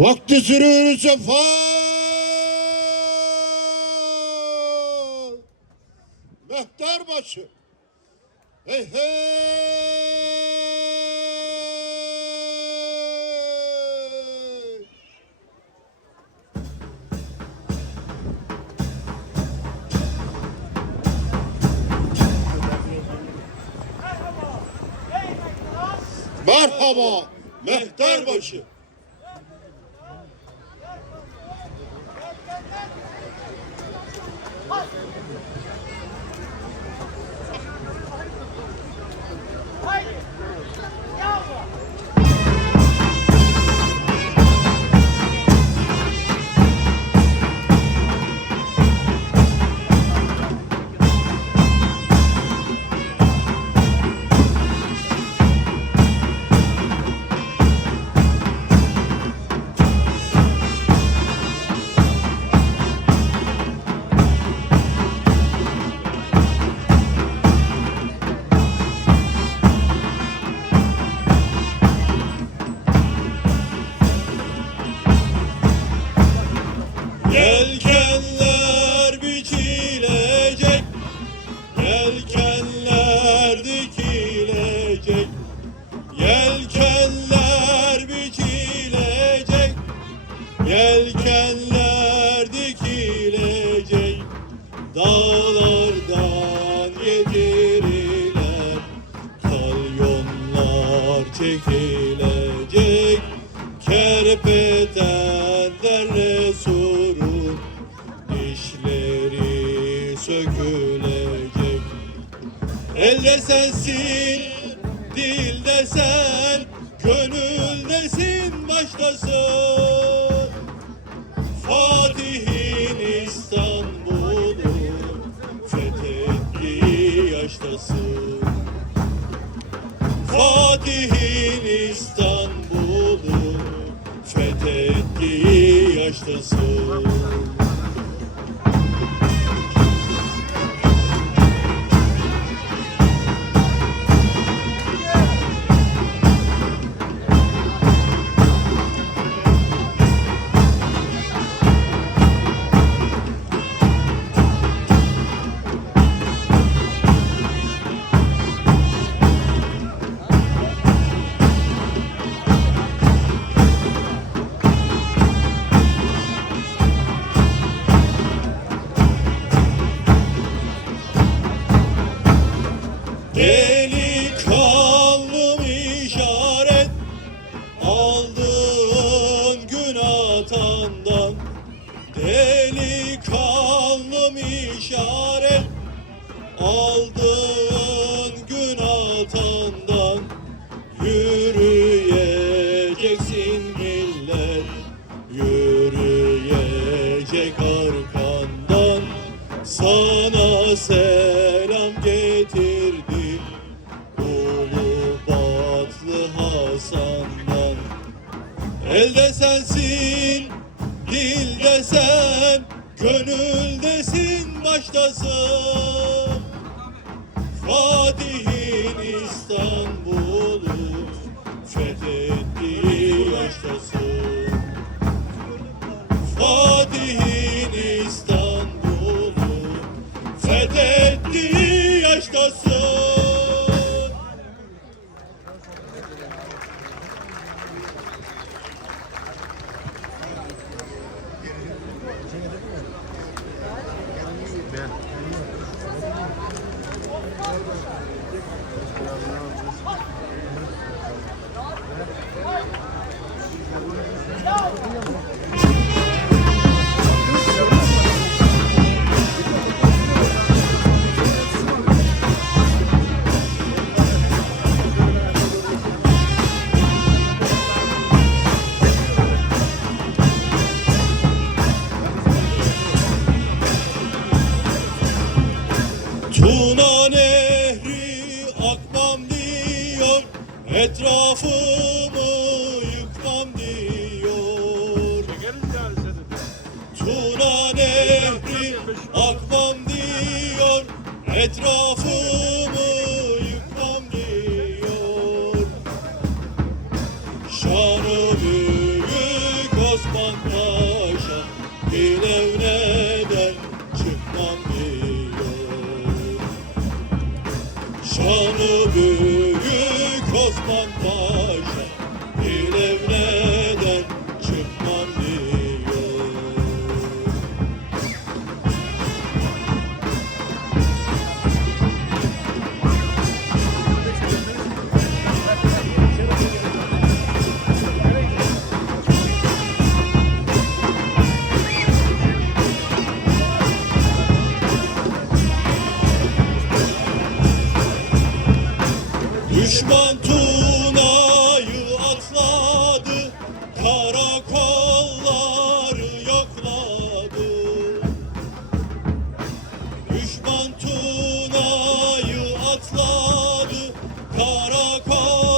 Vakti sürür sefa. Mehter başı. Hey hey. Merhaba Mehter başı. Sensin, dilde sen, gönüldesin, baştasın. Fatih'in İstanbul'u fethettiği yaştasın. Fatih'in İstanbul'u fethettiği yaştasın. Aldığın gün atandan Yürüyeceksin millet Yürüyecek arkandan Sana selam getirdi Ulu Batlı Hasan'dan. Elde sensin, dilde sen Gönüldesin, baştasın Fatih'in İstanbul'u fethettiği yaştasın. Fatih'in Etrafımı yıkmam diyor. Tuna nehri akmam diyor. Etrafımı Düşman Tuna'yı atladı, karakolları yokladı. Düşman Tuna'yı atladı, karakolları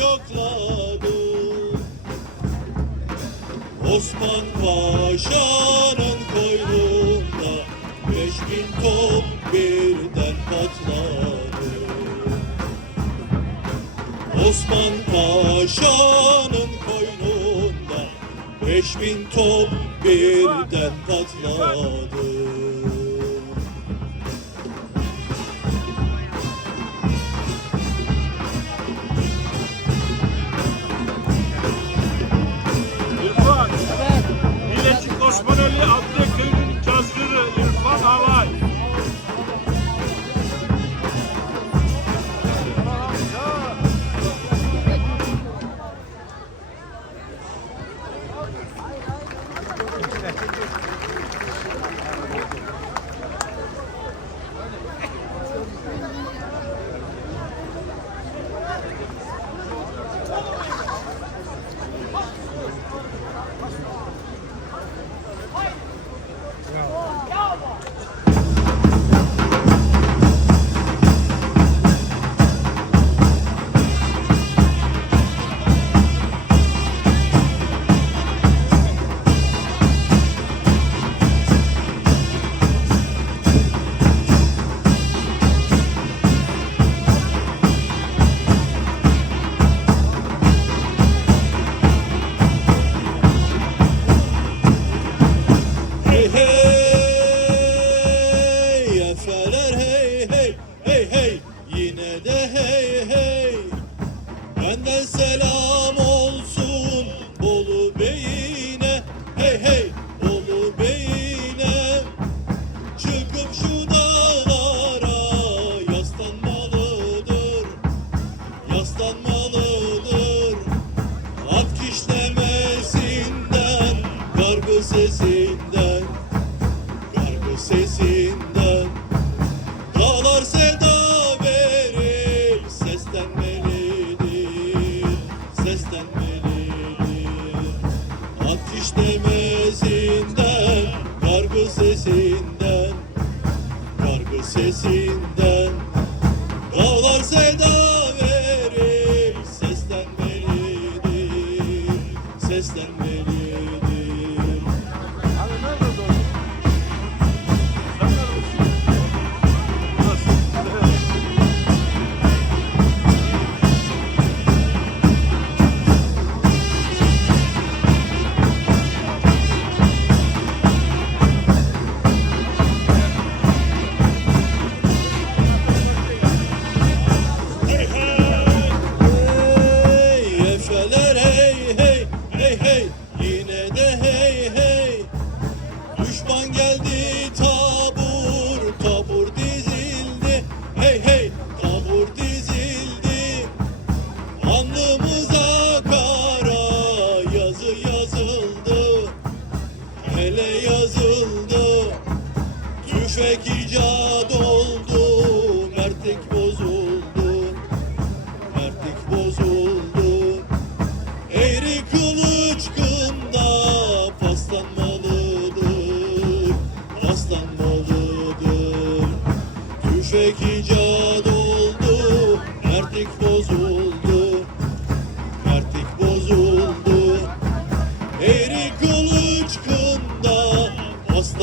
yokladı. Osman Paşa'nın koynunda beş bin top birden patladı. Osman Paşa'nın koynunda Beş bin top birden patladı. Osman Ali Abdülkadir Benden selam. destiny. Yazıldı. Tüfek icat.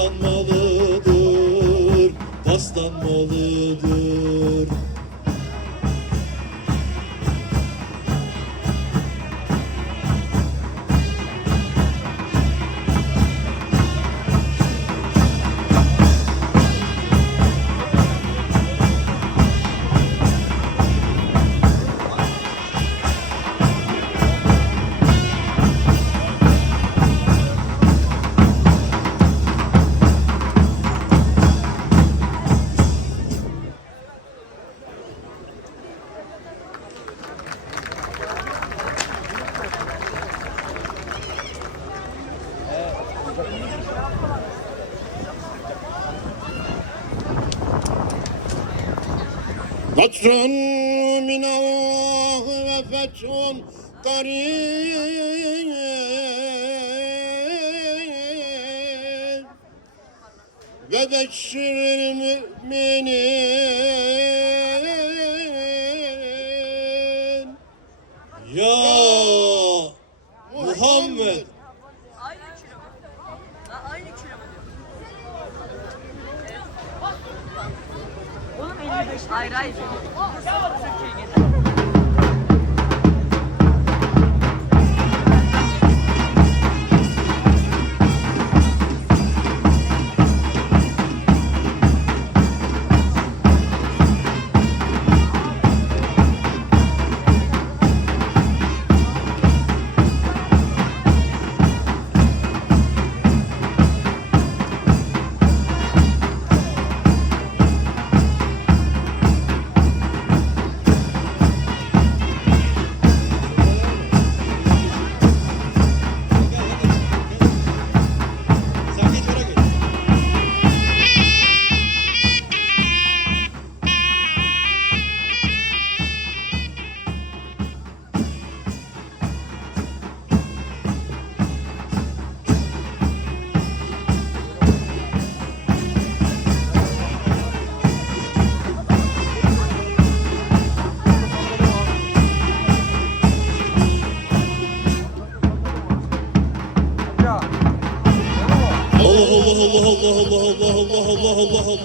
paslanmalıdır, paslanmalıdır. Fatrun min Allah ve fethun qarib ve beşşiril müminin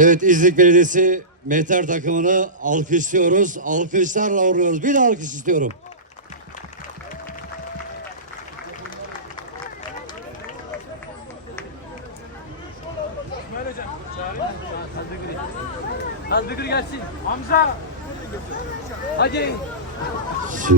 Evet İznik Belediyesi Mehter takımını alkışlıyoruz. Alkışlarla uğurluyoruz. Bir de alkış istiyorum. Hazbekir gelsin. Hamza. Hadi. Si.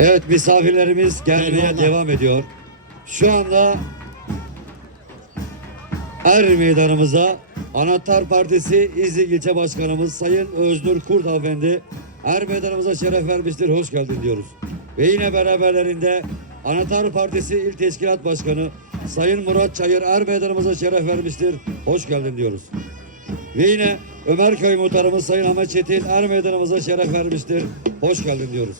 Evet misafirlerimiz gelmeye Eyvallah. devam ediyor. Şu anda Er Meydanımıza Anahtar Partisi İznik İlçe Başkanımız Sayın Öznur Kurt Hanımefendi Er Meydanımıza şeref vermiştir. Hoş geldin diyoruz. Ve yine beraberlerinde Anahtar Partisi İl Teşkilat Başkanı Sayın Murat Çayır Er Meydanımıza şeref vermiştir. Hoş geldin diyoruz. Ve yine Ömerköy Muhtarımız Sayın Ahmet Çetin Er Meydanımıza şeref vermiştir. Hoş geldin diyoruz.